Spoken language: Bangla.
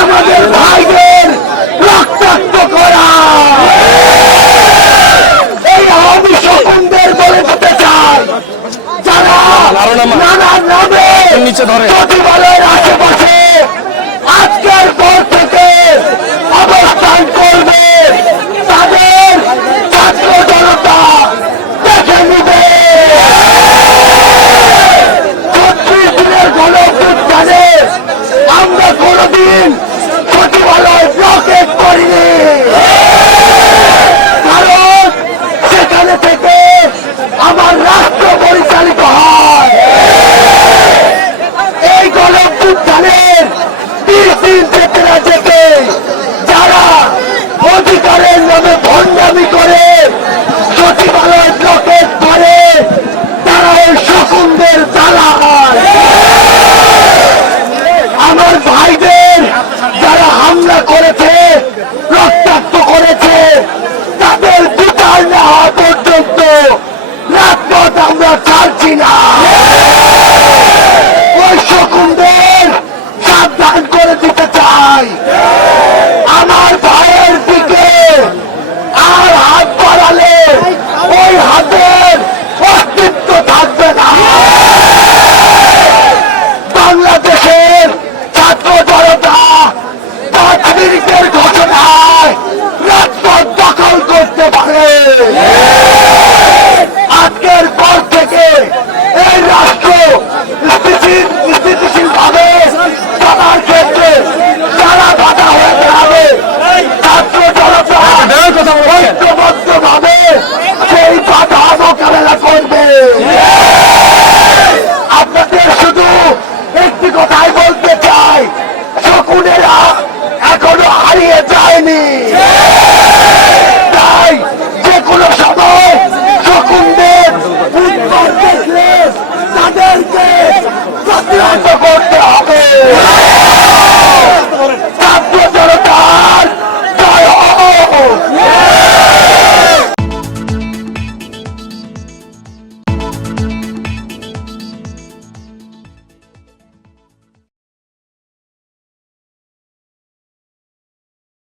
আমাদের ভাইদের রক্তাক্ত করা। এই আওয়ামী শকুনদের বলে দিতে চাই, যারা নানান নামে সচিবালয়ের আশেপাশে আজকের পর থেকে অবস্থান করবে, তাদের ছাত্র জনতা দেখে নিবে। 36 দিনের গণঅভ্যুত্থানে আমরা কোনদিন সচিবালয় ব্লকেট করিনি, কারণ সেখানে থেকে আমার রাষ্ট্র পরিচালিত হয়। এই গণঅভ্যুত্থানের 20 দিন যেতে না যেতে যারা অধিকারের নামে ভণ্ডামি করে সচিবালয় ব্লকেট করে, তারা ওই শকুনদের দালাল। আমার ভাইদের যারা হামলা করেছে, রক্তাক্ত করেছে, তাদের বিচার না হওয়া পর্যন্ত রাজপথ আমরা ছাড়ছি না। ওই শকুনদের সাবধান করে দিতে চাই, আমার ভাইয়ের দিকে আর হাত বাড়ালে ওই হাতের অস্তিত্ব থাকবে না। বাংলাদেশের ছাত্র জনতা 5 মিনিটের ঘটনায় রাজপথ দখল করতে পারে। আজকের পর থেকে এই রাষ্ট্র স্থিতিশীল ভাবে চলার ক্ষেত্রে যারা বাধা হয়ে দাঁড়াবে, ছাত্র জনতা ঐক্যবদ্ধ ভাবে সেই বাধা মোকাবেলা করবে। আপনাদের শুধু একটি কথাই বলতে চাই, শকুনেরা এখনো হারিয়ে যায়নি, তাই যে কোনো